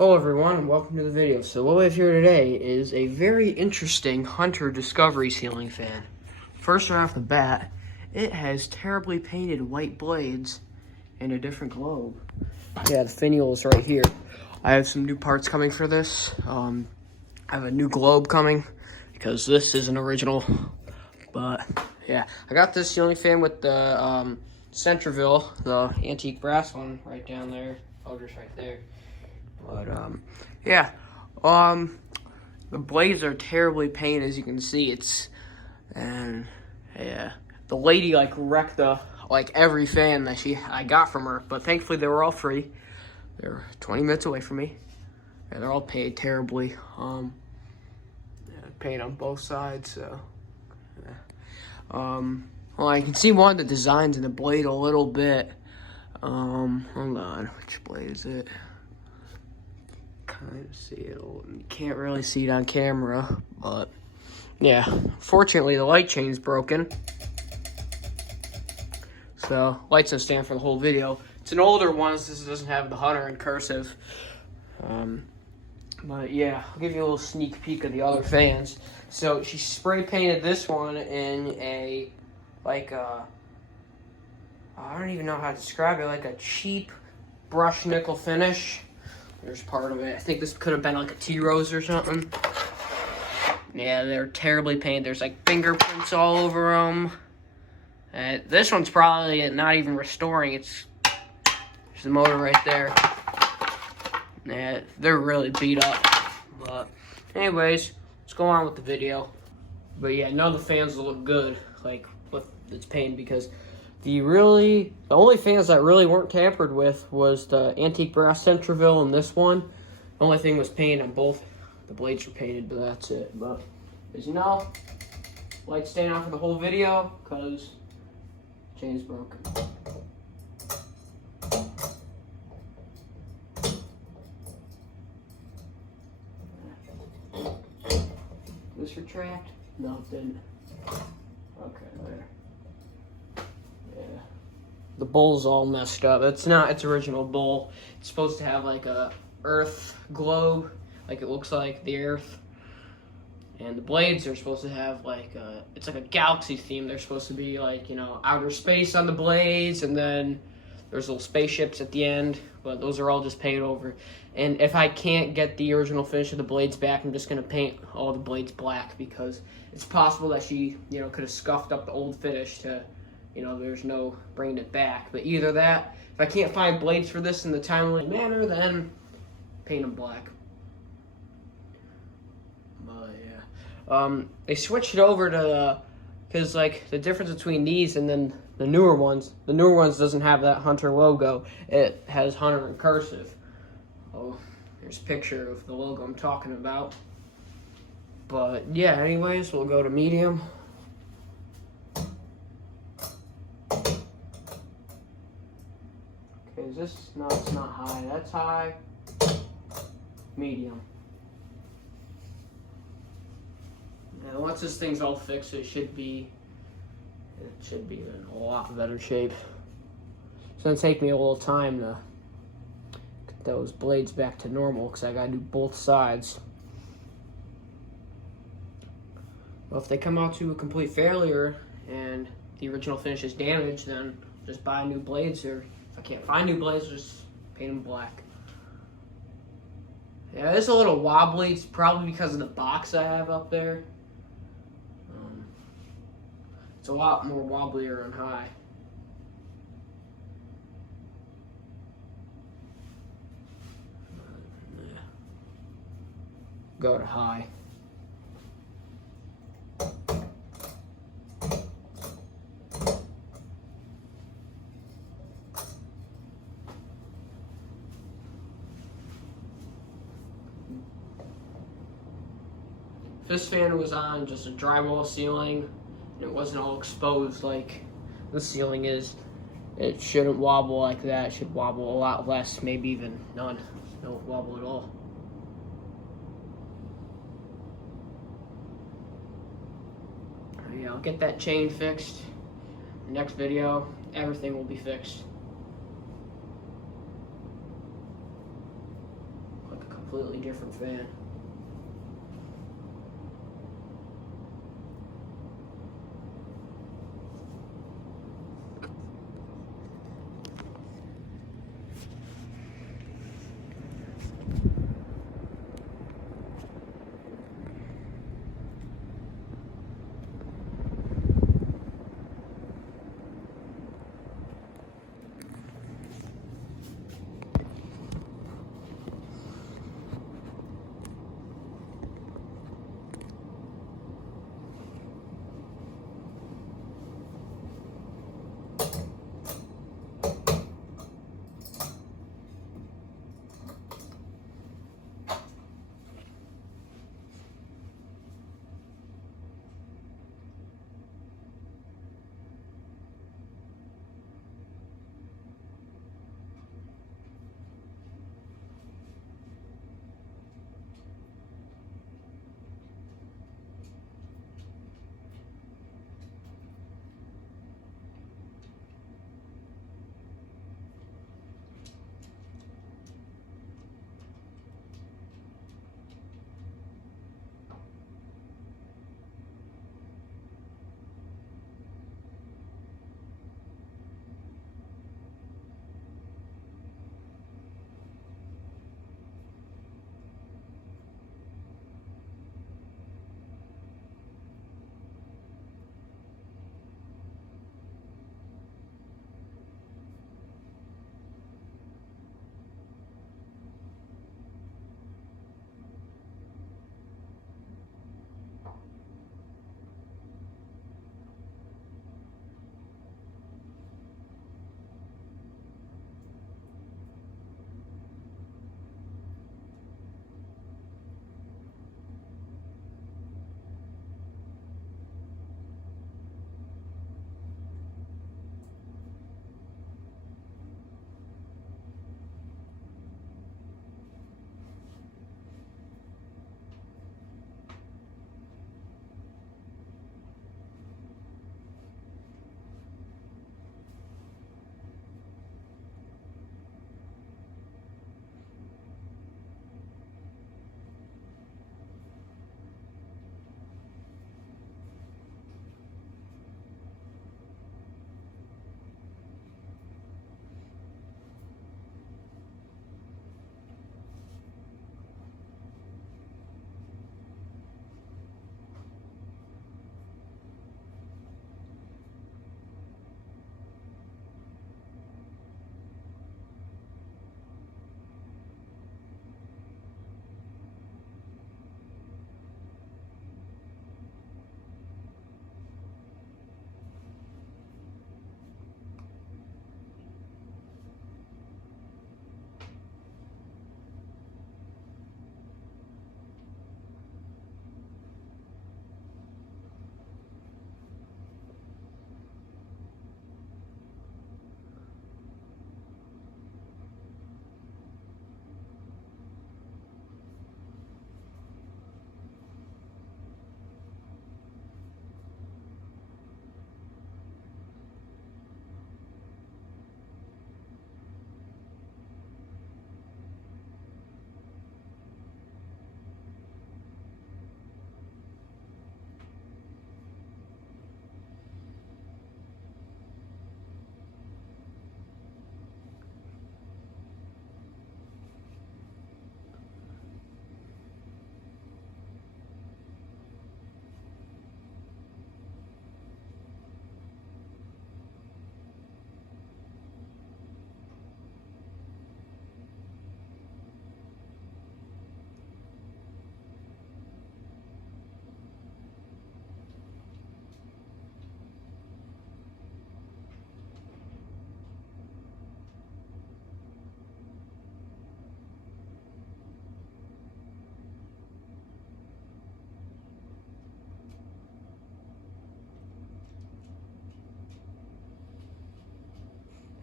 Hello everyone and welcome to the video. So what we have here today is a very interesting Hunter Discovery ceiling fan. First right off the bat, it has terribly painted white blades and a different globe. Yeah, the finial is right here. I have some new parts coming for this. I have a new globe coming because this is an original. But yeah, I got this ceiling fan with the Centreville, the antique brass one right down there. Oh, just right there. But, yeah, the blades are terribly painted, as you can see. And, yeah, the lady, wrecked, every fan that I got from her. But thankfully, they were all free. They're 20 minutes away from me. And they're all painted terribly. Yeah, paint on both sides, so, yeah. Well, I can see one of the designs in the blade a little bit. Hold on, which blade is it? Kind of see it. You can't really see it on camera, but yeah. Fortunately, the light chain's broken, so lights don't stand for the whole video. It's an older one, so this doesn't have the Hunter in cursive. But yeah, I'll give you a little sneak peek of the other fans. So she spray painted this one in a I don't even know how to describe it, like a cheap brushed nickel finish. There's part of it. I think this could have been like a T-Rose or something. Yeah, they're terribly painted. There's like fingerprints all over them. This one's probably not even restoring. There's the motor right there. Yeah, they're really beat up. But anyways, let's go on with the video. But yeah, none of the fans look good, with its paint, because the only fans that really weren't tampered with was the antique brass Centreville and this one. The only thing was painted on both. The blades were painted, but that's it. But as you know, lights staying on for the whole video because chain's broken. Did this retract? No, it didn't. Okay, there. Yeah. The bowl's all messed up. It's not its original bowl. It's supposed to have like a earth globe, like it looks like the earth. And the blades are supposed to have it's like a galaxy theme. They're supposed to be outer space on the blades, and then there's little spaceships at the end, but those are all just painted over. And if I can't get the original finish of the blades back, I'm just gonna paint all the blades black, because it's possible that she, could have scuffed up the old finish to, there's no bringing it back. But either that, if I can't find blades for this in the timely manner, then paint them black. But yeah, they switched it over to because the difference between these and then the newer ones doesn't have that Hunter logo. It has Hunter in cursive. Oh, here's a picture of the logo I'm talking about. But yeah, anyways, we'll go to medium. Okay, is this? No, it's not high. That's high. Medium. And once this thing's all fixed, it should be in a lot better shape. It's gonna take me a little time to get those blades back to normal, because I gotta do both sides. Well, if they come out to a complete failure and the original finish is damaged, then just buy new blades, or if I can't find new blades, just paint them black. Yeah, it's a little wobbly. It's probably because of the box I have up there. It's a lot more wobblier on high. Go to high. If this fan was on just a drywall ceiling, and it wasn't all exposed like the ceiling is, it shouldn't wobble like that. It should wobble a lot less, maybe even none. No wobble at all. Yeah, I'll get that chain fixed. The next video, everything will be fixed. Click completely different fan.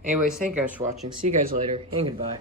Anyways, thank you guys for watching. See you guys later, and goodbye.